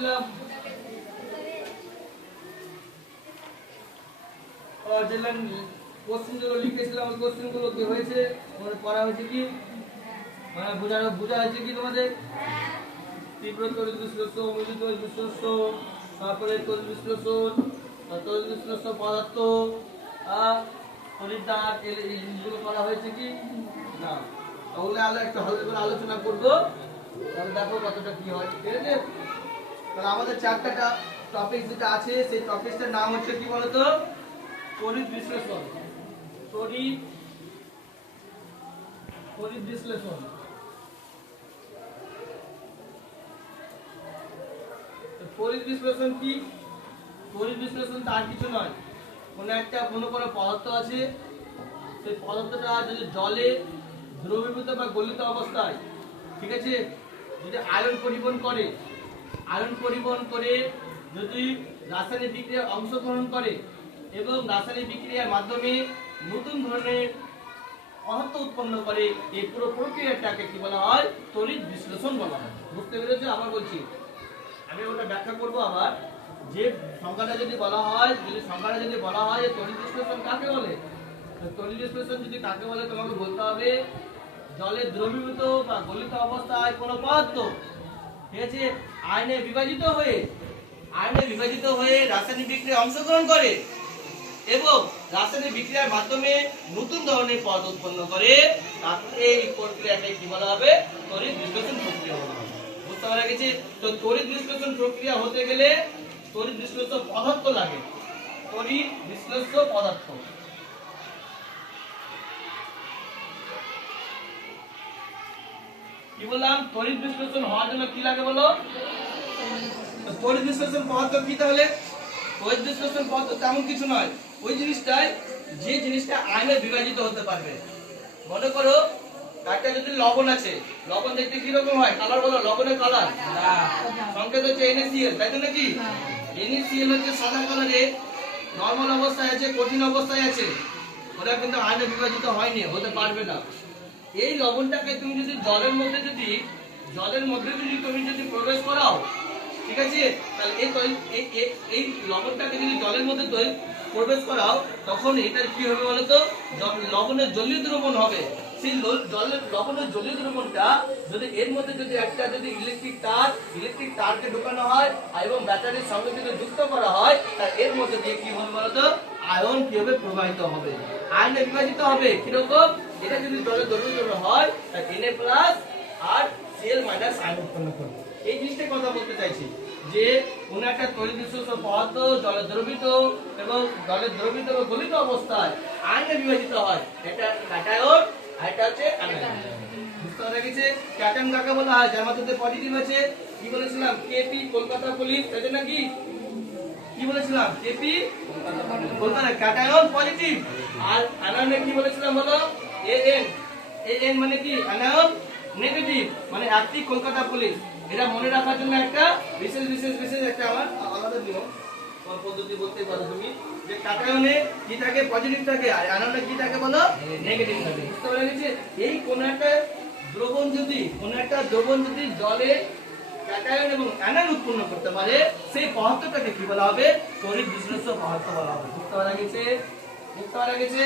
লিখেছিলাম কোশ্চেনগুলো লিখেছিলাম, ওই কোশ্চেনগুলো কি হয়েছে মনে পড়া হয়েছে কি, মানে বোঝা হয়েছে কি তোমাদের? তীব্র তড়িৎ বিশ্লেষণ, মৃদু তড়িৎ বিশ্লেষণ, তারপরে তড়িৎ বিশ্লেষণ, তড়িৎ বিশ্লেষণ পদার্থ, তড়িৎদ্বার, এইগুলো করা হয়েছে কি না? তাহলে একটু হালকা করে আলোচনা করবো, তাহলে দেখো কতটা কি হয়। ঠিক আছে, তাহলে আমাদের চারটা টপিক যেটা আছে সেই টপিকটার নাম হচ্ছে কি বলতো? তড়িৎ বিশ্লেষণ। তড়িৎ বিশ্লেষণ। তড়িৎ বিশ্লেষণ কি? তড়িৎ বিশ্লেষণ তার কিছু নয়, কোনো পদার্থ আছে, সেই পদার্থটা যদি জলে দ্রবীভূত বা গলিত অবস্থায়, ঠিক আছে, যদি আয়ন পরিবহন করে যদি রাসায়নিক বিক্রিয়ায় অংশগ্রহণ করে এবং রাসায়নিক বিক্রিয়ার মাধ্যমে নতুন ধরনের পদার্থ উৎপন্ন করে, এই পুরো প্রক্রিয়াটাকে কি বলা হয়? তড়িৎ বিশ্লেষণ বলা হয়। বুঝতে পেরেছো? আবার বলছি, আমি ওটা ব্যাখ্যা করব আবার, যে সংখ্যাটা যদি বলা হয় তড়িৎ বিশ্লেষণ কাকে বলে, তড়িৎ বিশ্লেষণ যদি কাকে বলে তোমাকে বলতে হবে জলে দ্রবীভূত বা গলিত অবস্থায় কোনো পদার্থ, ঠিক আছে, আয়নে বিভাজিত হয়ে রাসায়নিক বিক্রিয়ায় অংশগ্রহণ করে এবং রাসায়নিক বিক্রিয়ার মাধ্যমে নতুন ধরনের পদার্থ উৎপন্ন করে, এই প্রক্রিয়াটাকে কি বলা হবে? তড়িৎ বিশ্লেষণ প্রক্রিয়া বলা হবে। বুঝতে পারা গেছে? তো তড়িৎ বিশ্লেষণ প্রক্রিয়া হতে গেলে তড়িৎ বিশ্লেষ্য পদার্থ লাগে। তড়িৎ বিশ্লেষ্য পদার্থ, কি বললাম? তড়িৎ বিশ্লেষণ হওয়ার জন্য কি লাগে বলো? তড়িৎ বিশ্লেষণ পদার্থ কি? তাহলে তড়িৎ বিশ্লেষণ পদার্থ তেমন কিছু নয়, ওই যে জিনিসটা আয়নে বিভাজিত হতে পারবে। মনে করো একটা যদি লবণ আছে, লবণ দেখতে কি রকম হয়? কালার বলো, লবণের কালার সংকেত হচ্ছে NaCl, তাই তো নাকি? NaCl হচ্ছে সাদা কালারে, নরমাল অবস্থায় আছে, কঠিন অবস্থায় আছে, ওটা কিন্তু আয়নে বিভাজিত হয়নি, হতে পারবে না। এই লবণটাকে তুমি যদি জলের মধ্যে যদি প্রবেশ করাও, ঠিক আছে, তাহলে এই লবণটাকে যদি জলের মধ্যে প্রবেশ করাও, তখন এটা কি হবে বলতো? লবণের জলীয় দ্রবণ হবে। সেই লবণের জলীয় দ্রবণটা যদি এর মধ্যে যদি ইলেকট্রিক তারকে ঢোকানো হয় এবং ব্যাটারির সঙ্গে যদি যুক্ত করা হয়, তাহলে এর মধ্যে দিয়ে কি হবে বলতো? আয়ন কি হবে? প্রবাহিত হবে, আয়নে বিভাজিত হবে। কিরকম? এটা যদি জলে দ্রবীভূত হয়, তাহলে Na+ আর Cl- আয়ন উৎপন্ন করবে। এই জিনিসটাই কথা বলতে চাইছি, যে কোন একটা তড়িৎ বিশ্লেষ্য পদার্থ জলে দ্রবীভূত এবং গলিত অবস্থায় আয়নে বিভাজিত হয়, এটা ক্যাটায়ন আর এটা হচ্ছে অ্যানায়ন। বুঝতে পারা গেছে? ক্যাটায়ন কাকে বলা হয়? যার মধ্যে পজিটিভ আছে, কি বলেছিলাম? কেপি, কলকাতা পুলিশ, তাই নাকি? কি বলেছিলাম? KP Kolkata, cation positive. আর অ্যানায়নে কি বলেছিলাম বলো? এন মানে কি? অ্যানায়ন নেগেটিভ, মানে একটি কলকাতা পুলিশ। এটা মনে রাখার জন্য একটা বিশেষ একটা আমার আলাদা নিয়ম পদ্ধতি বলতে পারো তুমি, যে ক্যাটায়নে কি থাকে? পজিটিভ থাকে, আর অ্যানায়নে কি থাকে বলো? নেগেটিভ থাকে। বুঝতে পারা গেছে? এই কোন একটা দ্রবণ যদি জলে ক্যাটায়ন এবং অ্যানায়ন উৎপন্ন করতে পারে, সেই পদার্থটাকে কি বলা হবে? তড়িৎ বিশ্লেষ্য পদার্থ বলা হবে। বুঝতে পারা গেছে?